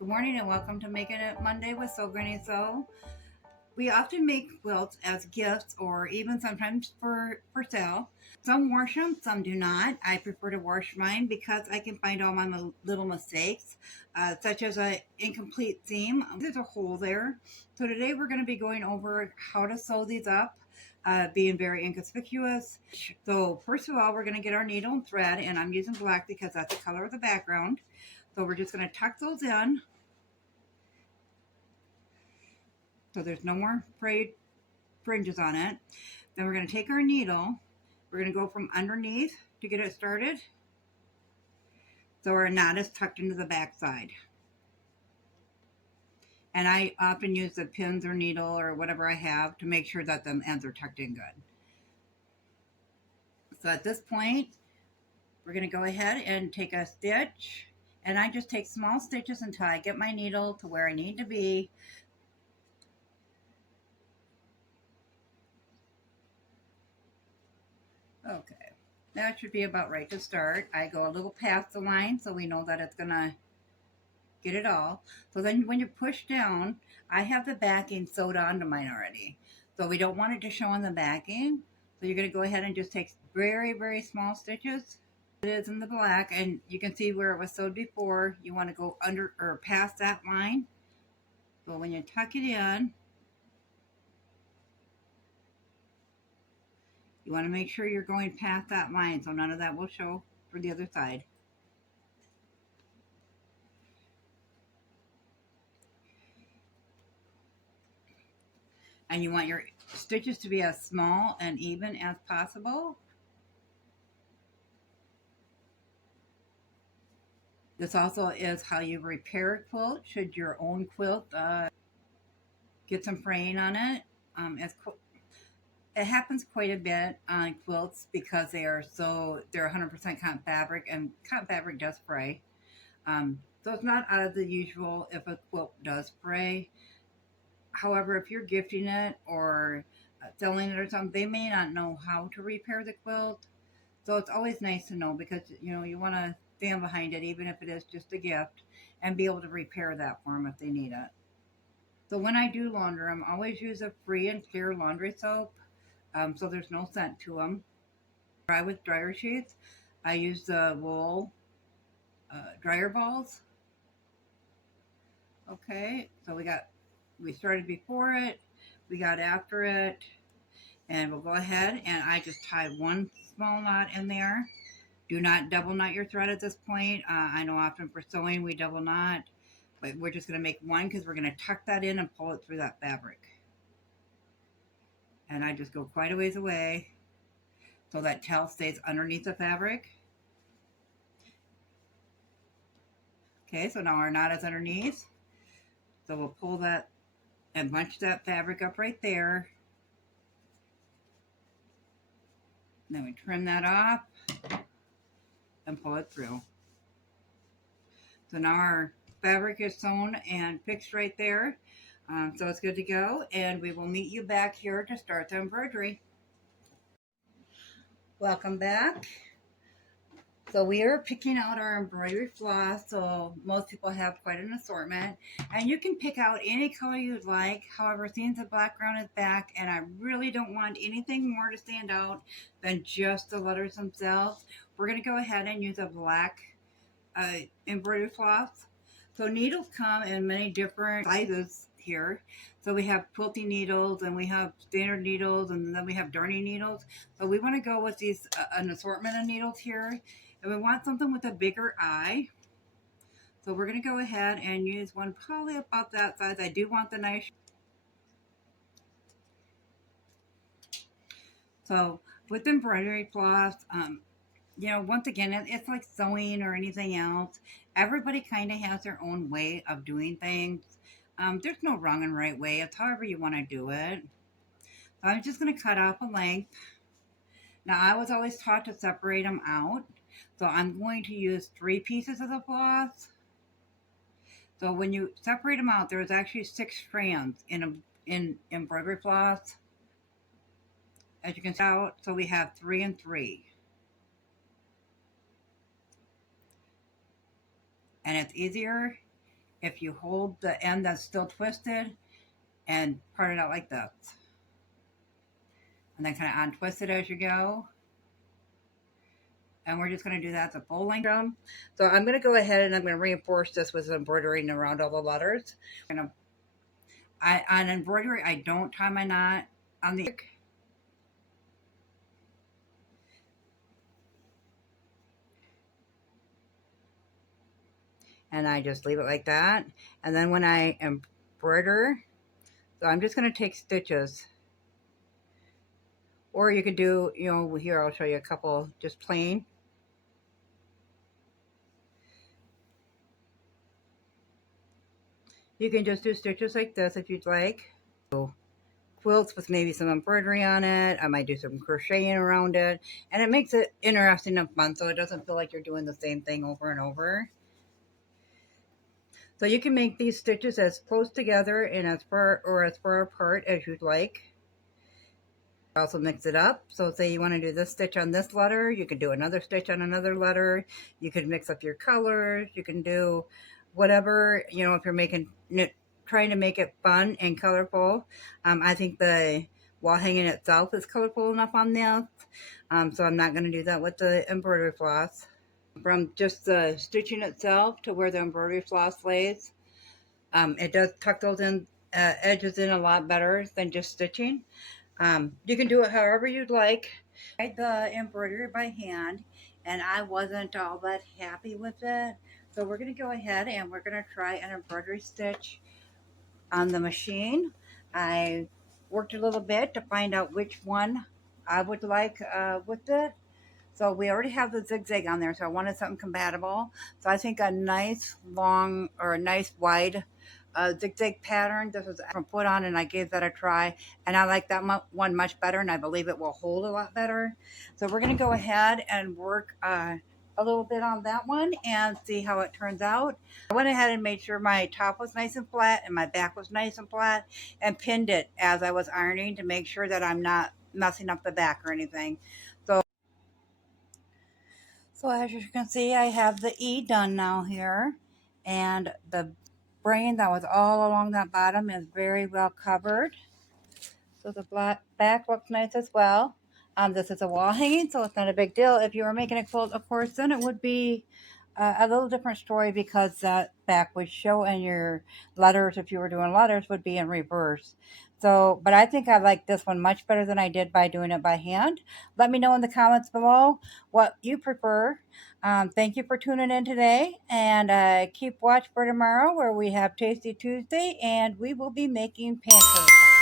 Good morning and welcome to Making It Monday with Sew Granny Sew. We often make quilts as gifts or even sometimes for sale. Some wash them, some do not. I prefer to wash mine because I can find all my little mistakes, such as an incomplete seam. There's a hole there. So today we're going to be going over how to sew these up, being very inconspicuous. So first of all, we're going to get our needle and thread, and I'm using black because that's the color of the background. So we're just going to tuck those in. So there's no more frayed fringes on it. Then we're going to take our needle. We're going to go from underneath to get it started. So our knot is tucked into the back side. And I often use the pins or needle or whatever I have to make sure that the ends are tucked in good. So at this point, we're going to go ahead and take a stitch. And I just take small stitches until I get my needle to where I need to be. Okay, that should be about right to start. I go a little past the line so we know that it's gonna get it all. So then when you push down, I have the backing sewed onto mine already. So we don't want it to show on the backing. So you're gonna go ahead and just take very, very small stitches. It is in the black, and you can see where it was sewed before. You wanna go under or past that line. So when you tuck it in, you want to make sure you're going past that line so none of that will show for the other side. And you want your stitches to be as small and even as possible. This also is how you repair a quilt should your own quilt get some fraying on it. It happens quite a bit on quilts because they're 100% cotton fabric, and cotton fabric does fray. So it's not out of the usual if a quilt does fray. However, if you're gifting it or selling it or something, they may not know how to repair the quilt. So it's always nice to know because you want to stand behind it, even if it is just a gift, and be able to repair that for them if they need it. So when I do launder them, I always use a free and clear laundry soap, so there's no scent to them. Dry with dryer sheets. I use the wool dryer balls. Okay, so we started before it, we got after it, and we'll go ahead and I just tie one small knot in there. Do not double knot your thread at this point. I know often for sewing we double knot, but we're just going to make one because we're going to tuck that in and pull it through that fabric. And I just go quite a ways away so that tail stays underneath the fabric. Okay, so now our knot is underneath. So we'll pull that and bunch that fabric up right there. And then we trim that off and pull it through. So now our fabric is sewn and fixed right there. So it's good to go, and we will meet you back here to start the embroidery. Welcome back. So we are picking out our embroidery floss. So most people have quite an assortment, and you can pick out any color you'd like. However, since the background is back and I really don't want anything more to stand out than just the letters themselves, we're going to go ahead and use a black embroidery floss. So needles come in many different sizes here. So we have quilting needles, and we have standard needles, and then we have darning needles. So we want to go with these an assortment of needles here, and we want something with a bigger eye. So we're going to go ahead and use one probably about that size. I do want the nice. So with embroidery floss, once again, it's like sewing or anything else. Everybody kind of has their own way of doing things. There's no wrong and right way. It's however you want to do it. So I'm just going to cut off a length. Now, I was always taught to separate them out. So I'm going to use 3 pieces of the floss. So when you separate them out, there's actually 6 strands in embroidery floss. As you can see out, so we have 3 and 3. And it's easier if you hold the end that's still twisted and part it out like this, and then kind of untwist it as you go. And we're just going to do that the full length down. So I'm going to go ahead and I'm going to reinforce this with embroidering around all the letters. On embroidery, I don't tie my knot on the, and I just leave it like that. And then when I embroider, so I'm just going to take stitches, or you could do, you know, here I'll show you a couple just plain. You can just do stitches like this if you'd like. So, quilts with maybe some embroidery on it. I might do some crocheting around it, and it makes it interesting and fun, so it doesn't feel like you're doing the same thing over and over. So you can make these stitches as close together and as far apart as you'd like. Also mix it up. So say you want to do this stitch on this letter, you could do another stitch on another letter. You could mix up your colors. You can do whatever, you know, if you're trying to make it fun and colorful. I think the wall hanging itself is colorful enough on this. So I'm not going to do that with the embroidery floss. From just the stitching itself to where the embroidery floss lays, it does tuck those edges in a lot better than just stitching. You can do it however you'd like. I tried the embroidery by hand, and I wasn't all that happy with it. So we're going to go ahead and we're going to try an embroidery stitch on the machine. I worked a little bit to find out which one I would like with it. So we already have the zigzag on there, so I wanted something compatible. So I think a nice long or a nice wide zigzag pattern. This was from put on, and I gave that a try, and I like that one much better, and I believe it will hold a lot better. So we're going to go ahead and work a little bit on that one and see how it turns out. I went ahead and made sure my top was nice and flat and my back was nice and flat, and pinned it as I was ironing to make sure that I'm not messing up the back or anything. So as you can see, I have the E done now here, and the brain that was all along that bottom is very well covered. So the back looks nice as well. This is a wall hanging, so it's not a big deal. If you were making a quilt, of course, then it would be a little different story, because that back would show, and your letters, if you were doing letters, would be in reverse. So, but I think I like this one much better than I did by doing it by hand. Let me know in the comments below what you prefer. Thank you for tuning in today, and keep watch for tomorrow, where we have Tasty Tuesday, and we will be making pancakes.